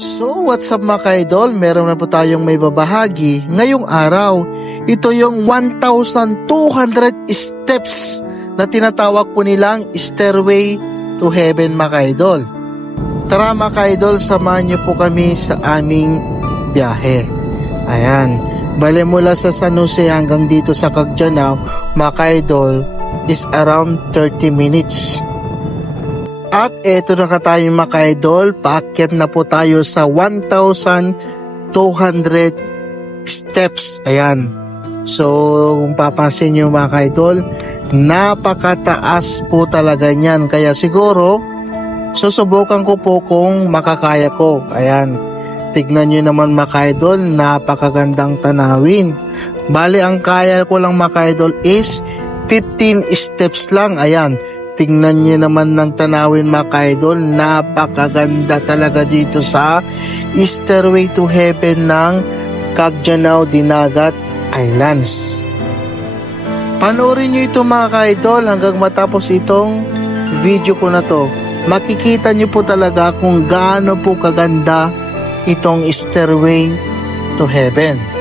So what's up mga ka-idol, meron na po tayong may babahagi ngayong araw. Ito yung 1,200 steps na tinatawag po nilang Stairway to Heaven mga ka-idol. Tara mga ka-idol, samahan niyo po kami sa aming biyahe. Ayan, bale mula sa San Jose hanggang dito sa Caggianao mga ka-idol is around 30 minutes. At eto na ka tayo mga ka-idol, paakyat na po tayo sa 1,200 steps. Ayan. So, kung papansin nyo mga ka-idol, napakataas po talaga niyan. Kaya siguro, susubukan ko po kung makakaya ko. Ayan. Tignan nyo naman mga ka-idol, napakagandang tanawin. Bali, ang kaya ko lang mga ka-idol is 15 steps lang. Ayan. Tingnan niyo naman ng tanawin mga ka-idol, napakaganda talaga dito sa Stairway to Heaven ng Caggianao Dinagat Islands. Panoorin niyo ito mga ka-idol hanggang matapos itong video ko na to. Makikita niyo po talaga kung gaano po kaganda itong Stairway to Heaven.